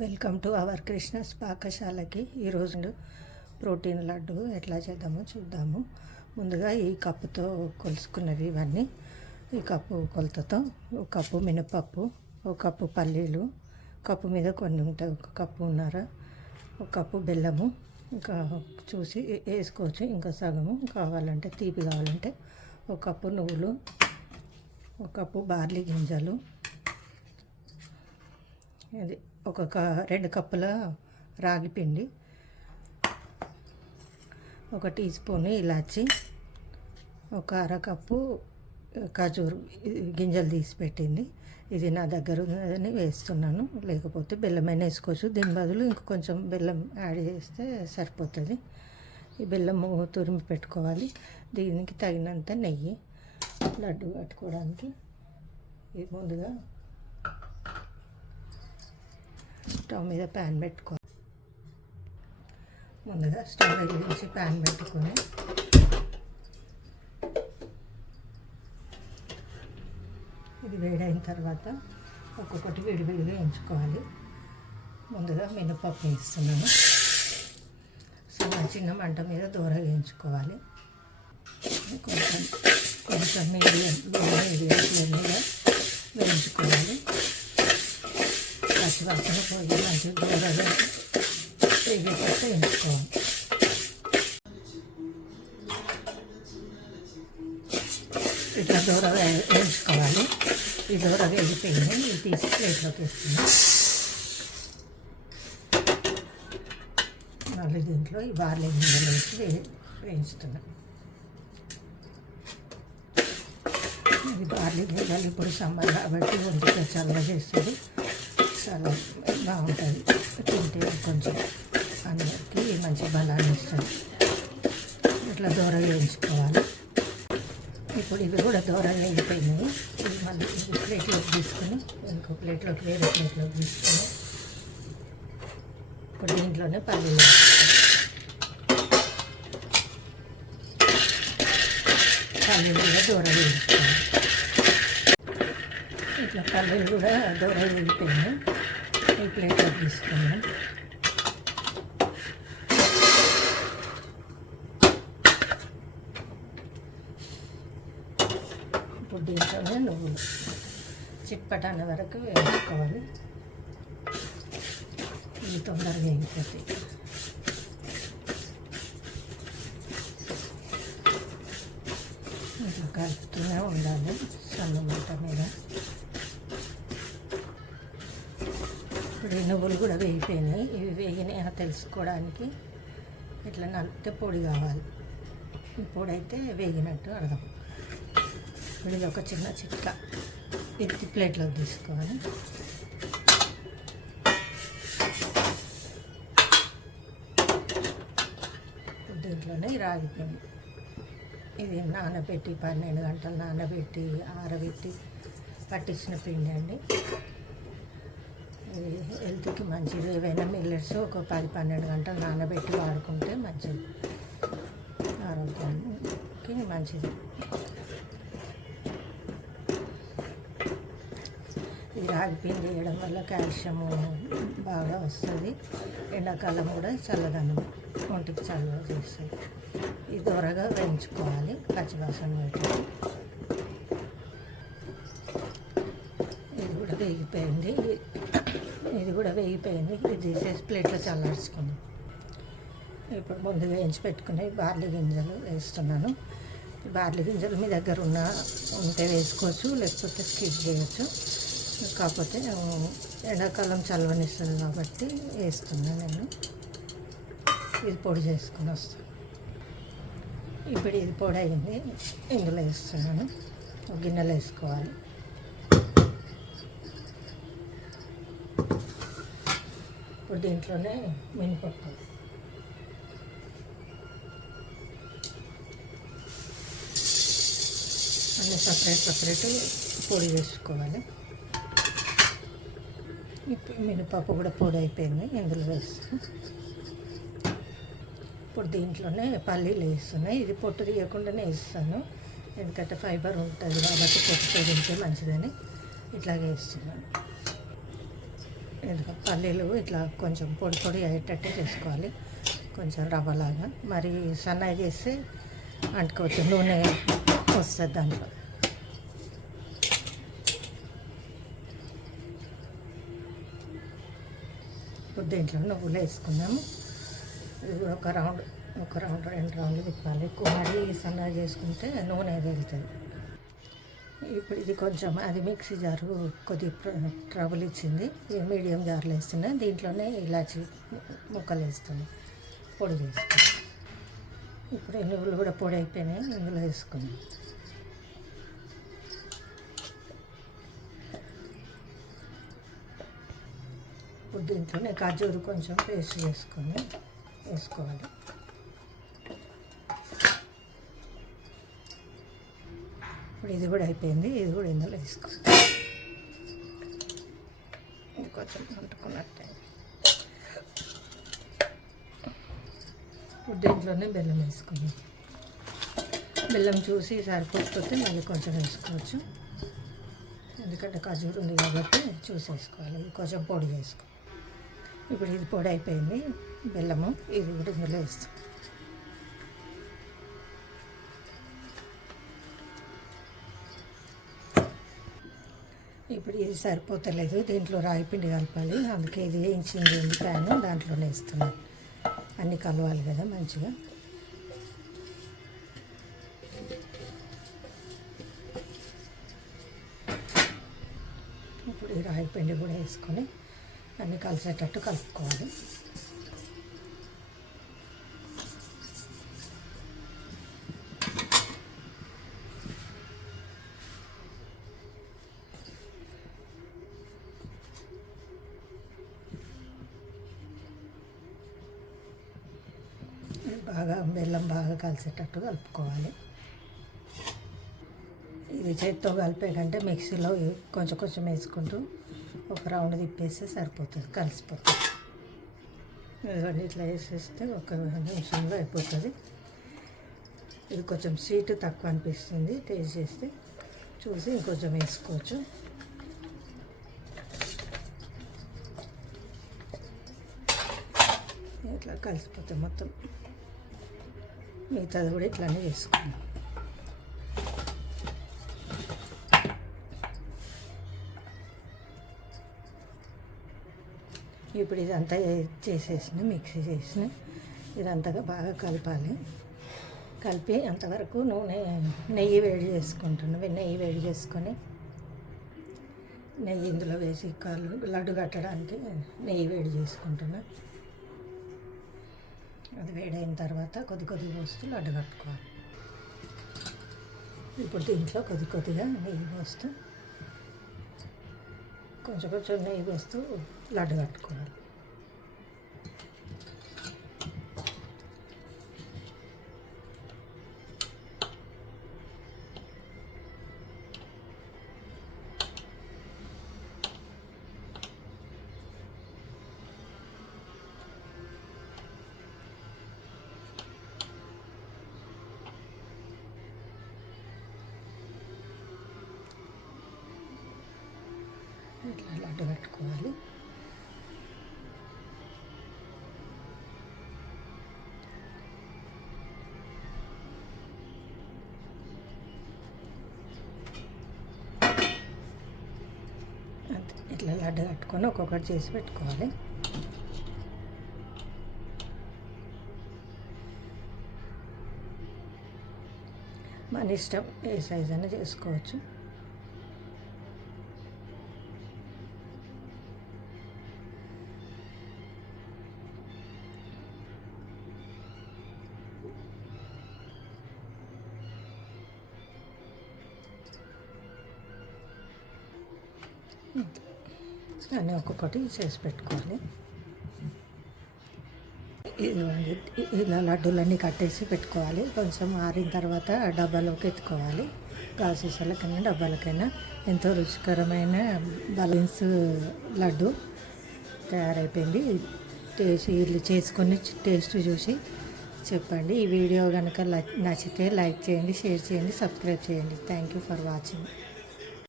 Welcome to our Krishna's పాకశాలకి. ఈరోజు protein laddu ఎట్లా చేద్దామో చూద్దాము. ముందుగా ఈ కప్పుతో కొలుసుకున్నవి ఇవన్నీ. ఈ కప్పు కొలతతో ఒక కప్పు మినపప్పు, ఒక కప్పు పల్లీలు, కప్పు మీద కొన్ని ఉంటాయి, ఒక కప్పు ఉన్నర, ఒక కప్పు బెల్లము, ఇంకా చూసి వేసుకోవచ్చు, ఇంకా సగము కావాలంటే తీపి కావాలంటే ఒక కప్పు నువ్వులు, ఒక కప్పు బార్లీ గింజలు, ఇది ఒక 2 కప్పుల రాగి పిండి, ఒక టీ స్పూన్ ఇలాచి, ఒక అరకప్పు ఖజూరు గింజలు తీసి పెట్టింది. ఇది నా దగ్గర ఉన్నదని వేస్తున్నాను, లేకపోతే బెల్లమైనా వేసుకోవచ్చు. దీని బదులు ఇంక కొంచెం బెల్లం యాడ్ చేస్తే సరిపోతుంది. ఈ బెల్లము తురిమి పెట్టుకోవాలి. దీనికి తగినంత నెయ్యి లడ్డు కట్టుకోవడానికి. ఇది ముందుగా స్టవ్ మీద ప్యాన్ పెట్టుకో. ముందుగా స్టవ్ వెలిగించి ప్యాన్ పెట్టుకొని ఇది వేడైన తర్వాత ఒక్కొక్కటి విడివిడిగా ఎంచుకోవాలి. ముందుగా మినపప్పు వేస్తున్నాను. చిన్న మంట మీద దూరంగా వేయించుకోవాలి. కొంచెం మీడియం మీద వేయించుకోవాలి. పచ్చివాసన పోయి మంచిగా దూరంగా వేగేటట్టు వేయించుకోవాలి. ఇట్లా దూరంగా వేయించుకోవాలి. ఈ దూరంగా వేగిపోయింది. ఇది తీసి ప్లేట్లోకి వేస్తున్నాం. మళ్ళీ దీంట్లో ఈ బార్లీ గింజలు వేసి వేయించుతున్నాం. ఇది బార్లీ గింజలు ఇప్పుడు సమ్మర్ కాబట్టి ఒంటికి చల్లగా చేస్తుంది, చాలా బాగుంటుంది. తింటే కొంచెం అందరికీ మంచి బలాన్ని ఇస్తుంది. ఇట్లా దూరంగా వేయించుకోవాలి. ఇప్పుడు ఇవి కూడా దూరంగా వేగిపోయినాయి. ఇది మళ్ళీ ప్లేట్లోకి తీసుకొని ఇంకో ప్లేట్లోకి వేరే ప్లేట్లోకి తీసుకొని ఇప్పుడు దీంట్లోనే పల్లీలు కూడా దూరంగా వేయించుకోవాలి. ఇట్లా పల్లీలు కూడా దూరంగా వేగిపోయినాయి. ఈ ప్లేట్లోకి తీసుకున్నాం. ఇప్పుడు దీంట్లోనే నువ్వులు చిట్పటాన వరకు వేసుకోవాలి. ఇవి తొందరగా వేగిపోతాయి. ఇట్లా కలుపుతూనే ఉండాలి సన్న మంట మీద. ఇప్పుడు ఈ నువ్వులు కూడా వేగిపోయినాయి. ఇవి వేగినాయి తెలుసుకోవడానికి ఇట్లా నలిపితే పొడి కావాలి. ఈ పొడి అయితే వేగినట్టు అర్థం. ఇప్పుడు ఇది ఒక చిన్న చిట్కా. ఎత్తి ప్లేట్లోకి తీసుకోవాలి. దీంట్లోనే రాగి పిండి. ఇది నానబెట్టి 12 గంటలు నానబెట్టి ఆరబెట్టి పట్టించిన పిండి అండి. ఇది హెల్త్కి మంచిది. ఏవైనా మిల్లెట్స్ ఒక 10-12 గంటలు నానబెట్టి వాడుకుంటే మంచిది, ఆరోగ్యానికి మంచిది. ఈ రాగి పిండి వేయడం వల్ల కాల్షియము బాగా వస్తుంది. ఎండాకాలం కూడా చల్లదనం ఒంటికి చల్లగా చేస్తుంది. ఇది త్వరగా వేయించుకోవాలి పచ్చివాసన పెట్టి. ఇది కూడా వేగిపోయింది. ఇది తీసేసి ప్లేట్లో చల్లార్చుకుందాం. ఇప్పుడు ముందుగా వేయించి పెట్టుకుని బార్లీ గింజలు వేస్తున్నాను. బార్లీ గింజలు మీ దగ్గర ఉంటే వేసుకోవచ్చు, లేకపోతే స్కిప్ చేయొచ్చు. కాకపోతే ఎండాకాలం చల్లవనిస్తుంది కాబట్టి వేస్తున్నాను నేను. ఇది పొడి చేసుకొని వస్తాను. ఇప్పుడు ఇది పొడి అయింది. ఇందులో వేస్తున్నాను. ఒక గిన్నెలో వేసుకోవాలి. ఇప్పుడు దీంట్లోనే మినపప్పు, అన్నీ సపరేట్ పొడి వేసుకోవాలి. ఇప్పుడు మినపప్పు కూడా పొడి అయిపోయింది. ఇందులో వేస్తాను. ఇప్పుడు దీంట్లోనే పల్లీలు వేస్తున్నాయి. ఇది పొట్టు తీయకుండానే వేస్తాను, ఎందుకంటే ఫైబర్ ఉంటుంది కాబట్టి పొట్టు తింటే మంచిదని ఇట్లాగే వేస్తున్నాను. పల్లీలు ఇట్లా కొంచెం పొడి పొడి అయ్యేటట్టే చేసుకోవాలి, కొంచెం రవ్వలాగా. మరి సన్నగా చేస్తే అంటుకోవచ్చు, నూనె వస్తుంది దాంట్లో. ఇప్పుడు దీంట్లో నువ్వులు వేసుకున్నాము. ఇది కూడా ఒక రౌండ్ 2 రౌండ్లు తిప్పాలి. మరీ సన్నగా చేసుకుంటే నూనె వెళ్తుంది. ఇప్పుడు ఇది కొంచెం అది మిక్సీ జారు కొద్దిగా ట్రబుల్ ఇచ్చింది, మీడియం జార్లో వేస్తున్నా. దీంట్లోనే ఇలాచి ముక్కలు వేస్తున్నాయి, పొడి చేసుకున్నాం. ఇప్పుడు నువ్వులు కూడా పొడి అయిపోయినాయి, ఇందులో వేసుకున్నాం. ఇప్పుడు దీంట్లోనే ఖర్జూరు కొంచెం పేస్ట్ వేసుకోవాలి. ఇప్పుడు ఇది కూడా అయిపోయింది, ఇది కూడా ఇందులో వేసుకోవాలి. కొంచెం అంటుకున్నట్టే. ఇప్పుడు దీంట్లోనే బెల్లం వేసుకున్నాం. బెల్లం చూసి సరిపోతే మళ్ళీ కొంచెం వేసుకోవచ్చు, ఎందుకంటే ఖర్జూరు ఉంది కాబట్టి చూసి వేసుకోవాలి. ఇది కొంచెం పొడి వేసుకో. ఇప్పుడు ఇది పొడి అయిపోయింది బెల్లము, ఇది కూడా ఇందులో వేస్తాం. ఇప్పుడు ఇది సరిపోతలేదు, దీంట్లో రాయి పిండి కలపాలి. అందుకే ఇది వేయించింది ప్యాన్ దాంట్లోనే వేస్తున్నాను. అన్నీ కలవాలి కదా మంచిగా. ఇప్పుడు ఈ రాయి పిండి కూడా వేసుకొని అన్నీ కలిసేటట్టు కలుపుకోవాలి. బెల్లం బాగా కలిసేటట్టు కలుపుకోవాలి. ఇది చేత్తో కలిపే కంటే మిక్సీలో కొంచెం కొంచెం వేసుకుంటూ ఒక రౌండ్ తిప్పేస్తే సరిపోతుంది, కలిసిపోతుంది. ఇవన్నీ ఇట్లా వేసేస్తే ఒక నిమిషంలో అయిపోతుంది. ఇది కొంచెం స్వీట్ తక్కువ అనిపిస్తుంది, టేస్ట్ చేస్తే చూసి ఇంకొంచెం వేసుకోవచ్చు. ఇట్లా కలిసిపోతే మొత్తం మిగతాది కూడా ఇట్లానే వేసుకున్నాం. ఇప్పుడు ఇదంతా చేసేసిన మిక్సీ చేసిన ఇదంతా బాగా కలపాలి. కలిపి అంతవరకు నెయ్యి వేడి చేసుకుంటున్నాం. నెయ్యి వేడి చేసుకొని నెయ్యి ఇందులో వేసి లడ్డు కట్టడానికి నెయ్యి వేడి చేసుకుంటున్నా. అది వేడైన తర్వాత కొద్దిగా పోస్తూ లడ్డు కట్టుకోవాలి. ఇప్పుడు దీంట్లో కొద్దిగా నెయ్యి పోస్తూ కొంచెం నెయ్యి వేస్తూ లడ్డు కట్టుకోవాలి. ఇట్లా లడ్డు కట్టుకోవాలి. అంతే, ఇట్లా లడ్డు కట్టుకొని ఒక్కొక్కటి చేసి పెట్టుకోవాలి. మన ఇష్టం, ఏ సైజ్ అయినా చేసుకోవచ్చు. అన్నీ ఒక్కొక్కటి చేసి పెట్టుకోవాలి. ఇదిగోండి, ఇలా లడ్డూలన్నీ కట్టేసి పెట్టుకోవాలి. కొంచెం ఆరిన తర్వాత డబ్బాలోకి ఎత్తుకోవాలి. గాజుసీసాలకైనా డబ్బాలకైనా ఎంతో రుచికరమైన బలూన్స్ లడ్డు తయారైపోయింది. చేసుకొని టేస్ట్ చూసి చెప్పండి. ఈ వీడియో కనుక నచ్చితే లైక్ చేయండి, షేర్ చేయండి, సబ్స్క్రైబ్ చేయండి. Thank you for watching.